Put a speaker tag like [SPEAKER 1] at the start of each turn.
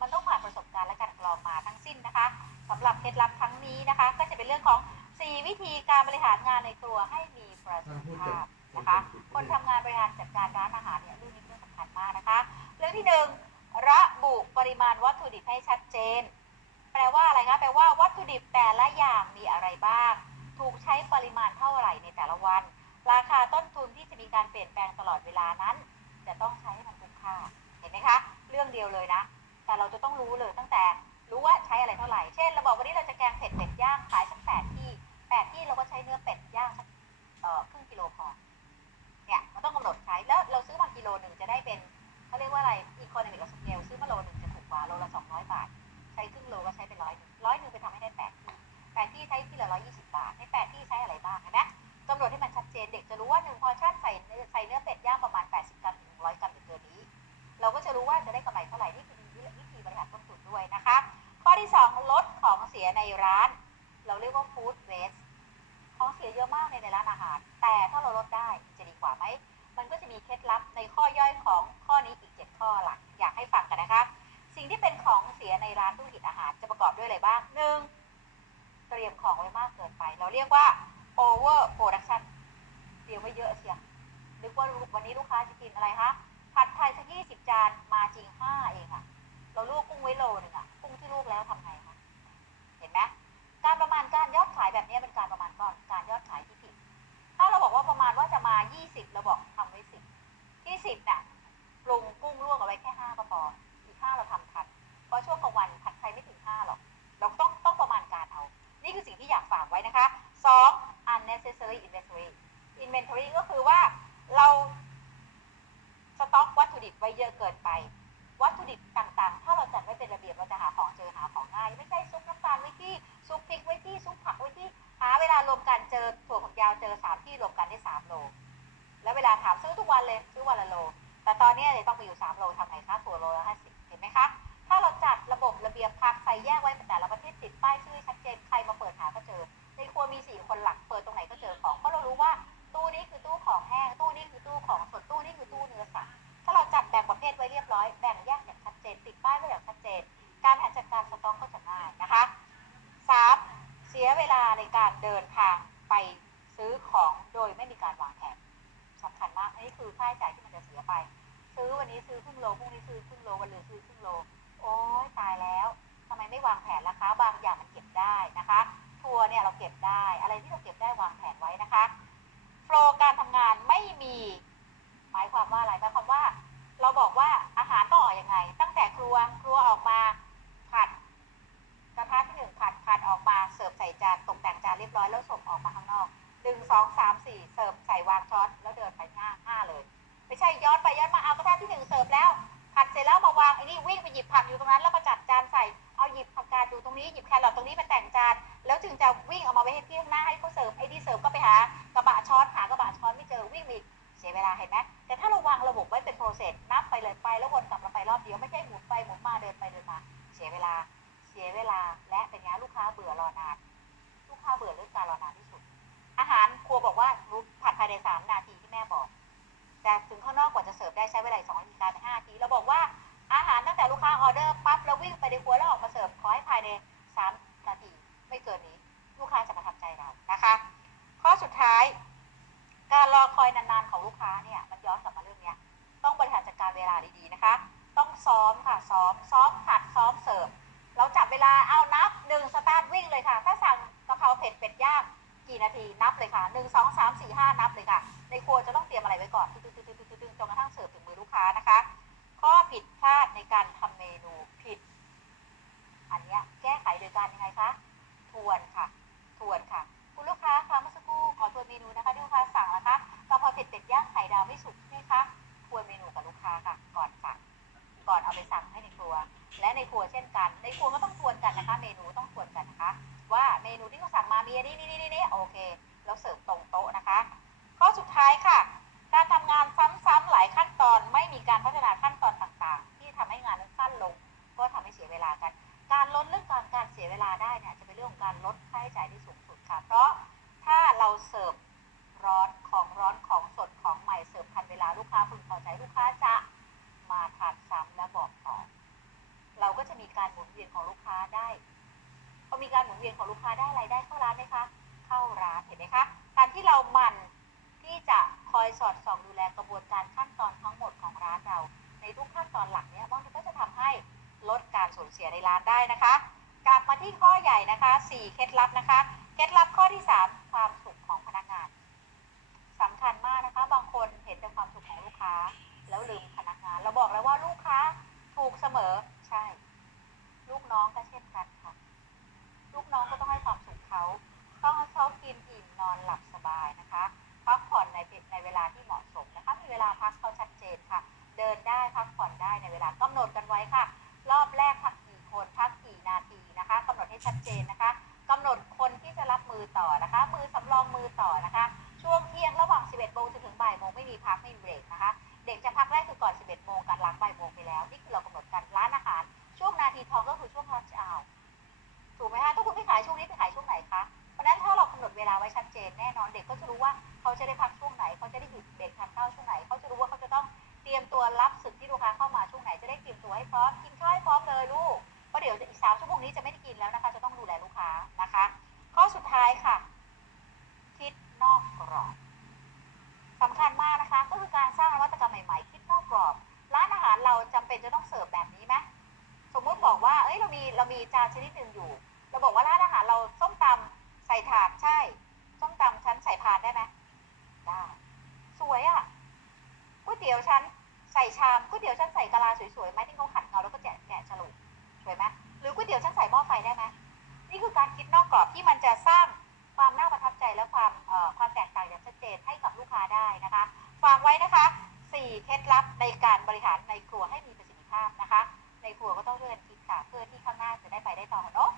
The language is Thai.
[SPEAKER 1] มันต้องผ่านประสบการณ์และการกรองมาทั้งสิ้นนะคะสำหรับเคล็ดลับครั้งนี้นะคะ ก็จะเป็นเรื่องของ 4 วิธีการบริหารงานในครัวให้มีประสิทธิภาพนะคะ คนทำงานบริหารจัดการร้านอาหารเนี่ยเรื่องนี้เป็นเรื่องสำคัญมากนะคะ เรื่องที่หนึ่งระบุปริมาณวัตถุดิบให้ชัดเจน แปลว่าอะไรคะแปลว่าวัตถุดิบแต่ละอย่างมีอะไรบ้าง ถูกใช้ปริมาณเท่าไหร่ในแต่ละวัน ราคาต้นทุนที่จะมีการเปลี่ยนแปลงตลอดเวลานั้น จะต้องใช้ให้มันคุ้มค่าเห็นไหมคะ เรื่องเดียวเลยนะ แต่เราจะต้องรู้เลยตั้งแต่รู้ว่าใช้อะไรเท่าไหร่ เช่นเราบอกวันนี้เราจะแกงเผ็ดเป็ดย่างขายสักแปดที่แปดที่เราก็ใช้เนื้อเป็ดย่างสักครึ่งกิโลพอเนี่ยมันต้องกำหนดใช้ มีเคล็ดลับในข้อย่อยของข้อนี้อีก 7 ข้อหลักอยากให้ฟังกันนะคะ สิ่งที่เป็นของเสียในร้านธุรกิจอาหารจะประกอบด้วยอะไรบ้างหนึ่งเตรียมของไว้มากเกินไป เราเรียกว่า over production เตรียมไว้เยอะเชียวนึกว่าวันนี้ลูกค้าจะกินอะไรคะผัดไทยสักยี่สิบจานมาจริงห้าเองอะเราลวกกุ้งไว้โลหนึ่งอะกุ้งที่ลวกแล้วทำไงคะเห็นไหมการประมาณการยอดขายแบบนี้เป็นการประมาณก่อนการยอดขายที่ผิด ถ้าเราบอกว่าประมาณว่าจะมา 20 เราบอก 2. unnecessary inventory inventory ก็คือว่าเราสต็อกวัตถุดิบไว้เยอะเกินไป วัตถุดิบต่างๆ ถ้าเราจัดไว้เป็นระเบียบเราจะหาของเจอหาของง่าย ไม่ใช่ซุปน้ำตาลไว้ที่ซุปพริกไว้ที่ซุปผักไว้ที่หาเวลารวมกันเจอถั่วฝักยาวเจอสามที่รวมกันได้สามโล แล้วเวลาถามซื้อทุกวันเลยซื้อวันละโล แต่ตอนนี้เลยต้องไปอยู่สามโลทำไงคะถั่วโลละห้า ไปซื้อของโดยไม่มีการวางแผนสำคัญมาก อันนี้คือค่าใช้จ่ายที่มันจะเสียไป ซื้อวันนี้ซื้อครึ่งโลพรุ่งนี้ซื้อครึ่งโลวันลืนซื้อครึ่งโล โอ้ยตายแล้วทำไมไม่วางแผนล่ะคะ บางอย่างมันเก็บได้นะคะ ทัวร์เนี่ยเราเก็บได้ อะไรที่เราเก็บได้วางแผนไว้นะคะโฟล์การทำงานไม่มี หมายความว่าอะไรหมายความว่า เราบอกว่าอาหารต้องออกยังไง ตั้งแต่ครัวครัวออกมา ผักอยู่ตรงนั้นแล้วมาจัดจานใส่เอาหยิบผักกาดอยู่ตรงนี้หยิบแครอทตรงนี้ไปแต่งจานแล้วถึงจะวิ่งเอามาไว้ให้ที่ข้างหน้าให้เขาเสิร์ฟไอ้ที่เสิร์ฟก็ไปหากระบะช้อนหากระบะช้อนไม่เจอวิ่งอีกเสียเวลาเห็นไหมแต่ถ้าเราวางระบบไว้เป็นโปรเซสนับไปเลยไปแล้ววนกลับมาไปรอบเดียวไม่ใช่หมุนไปหมุนมาเดินไปเดินมา เสียเวลาเสียเวลาและเป็นไงลูกค้าเบื่อรอนานลูกค้าเบื่อเรื่องการรอนานที่สุด อาหารครัวบอกว่ารู้ผัดภายในสามนาทีที่แม่บอก แต่ถึงข้างนอกกว่าจะเสิร์ฟได้ใช้เวลาสองนาทีกลายเป็นห้านาทีเราบอกว่า ในครัวแล้วออกมาเสิร์ฟขอให้ภายในสามนาทีไม่เกินนี้ ลูกค้าจะประทับใจเรานะคะ ข้อสุดท้าย การรอคอยนานๆของลูกค้าเนี่ยมันย้อนกลับมาเรื่องนี้ต้องบริหารจัดการเวลาดีๆนะคะ ต้องซ้อมค่ะซ้อมซ้อมผัดซ้อมเสิร์ฟเราจับเวลาเอานับหนึ่งสตาร์ทวิ่งเลยค่ะ ถ้าสั่งกะเพราเผ็ดเป็ดย่างกี่นาทีนับเลยค่ะหนึ่งสองสามสี่ห้านับเลยค่ะ ในครัวจะต้องเตรียมอะไรไว้ก่อนตึ๊ดตึ๊ดตึ๊ดตึ๊ดตึ๊ดตึ๊ดจนกระทั่งเสิร์ฟถึงมือลูกค้านะคะ ข้อผิดพลาดในการทำเมนูผิด อันเนี้ยแก้ไขโด ยการยังไงคะ ทวนค่ะ ทวนค่ะ คุณลูกค้าคะเมื่อสักครู่ขอทวนเมนูนะคะที่ลูกค้าสั่งนะคะกะเพราเผ็ดเป็ดย่างไข่ดาวไม่สุกใช่ไหมคะ ทวนเมนูกับลูกค้าค่ะ ก่อนสั่ง ก่อนเอาไปสั่งให้ในครัว และในครัวเช่นกัน ในครัวก็ต้องทวนกันนะคะเมนูต้องทวนกัน ร้อนของสดของใหม่เสิร์ฟทันเวลาลูกค้าพึงพอใจลูกค้าจะมาทานซ้ำและบอกต่อ เราก็จะมีการหมุนเวียนของลูกค้าได้พอมีการหมุนเวียนของลูกค้าได้รายได้เข้าร้านไหมคะ เข้าร้านเห็นไหมคะ การที่เราหมั่นที่จะคอยสอดส่องดูแลกระบวนการขั้นตอนทั้งหมดของร้านเรา ในทุกขั้นตอนหลักเนี้ยมันก็จะทำให้ลดการสูญเสียในร้านได้นะคะ กลับมาที่ข้อใหญ่นะคะ 4 เคล็ดลับนะคะ เคล็ดลับข้อที่ 3 ความสุข อนอนหลับสบายนะคะ พักผ่อนในในเวลาที่เหมาะสมนะคะ มีเวลาพักเขาชัดเจนค่ะ เดินได้พักผ่อนได้ในเวลากำหนดกันไว้ค่ะ รอบแรกพักกี่คนพักกี่นาทีนะคะกำหนดให้ชัดเจนนะคะกำหนดคนที่จะรับมือต่อนะคะ มือสำรองมือต่อนะคะ ช่วงเที่ยงระหว่าง 11โมงจนถึงบ่ายโมงไม่มีพักไม่มีเบรกนะคะ เด็กจะพักแรกคือก่อน 11โมงการล้างบ่ายโมงไปแล้วนี่คือเรา จะได้พักช่วงไหนเขาจะได้หยุดเบรกทานข้าวช่วงไหนเขาจะรู้ว่าเขาจะต้องเตรียมตัวรับศึกที่ลูกค้าเข้ามาช่วงไหนจะได้เตรียมตัวให้พร้อมกินข้าวให้พร้อมเลยลูกเพราะเดี๋ยวอีกสามชั่วโมงนี้จะไม่ได้กินแล้วนะคะ จะต้องดูแลลูกค้านะคะ ข้อสุดท้ายค่ะ คิดนอกกรอบสำคัญมากนะคะ ก็คือการสร้างนวัตกรรมใหม่ๆ คิดนอกกรอบ ร้านอาหารเราจำเป็นจะต้องเสิร์ฟแบบนี้ไหมสมมุติบอกว่าเอ้ยเรามีเรามีจานชนิดหนึ่งอยู่ เราบอกว่าร้านอาหารเราส้มตำใส่ถาดใช่ส้มตำฉันใส่พานได้ไหม ได้ สวยอะ่ะก๋วยเตี๋ยวฉันใส่ชามก๋วยเตี๋ยวฉันใส่กะลาสวยๆไหมที่เขาขัดเงาแล้วก็แจกแกะฉลุสวยไหมหรือก๋วยเตี๋ยวฉันใส่หม้อไฟได้ไหมนี่คือการคิดนอกกรอบที่มันจะสร้างความน่าประทับใจและความความแตกต่างอย่างชัดเจนให้กับลูกค้าได้นะคะฝากไว้นะคะสี่เคล็ดลับในการบริหารในครัวให้มีประสิทธิภาพนะคะ ในครัวก็ต้องเลื่อนคิดค่ะเพื่อที่ข้างหน้าจะได้ไปได้ต่อเนาะ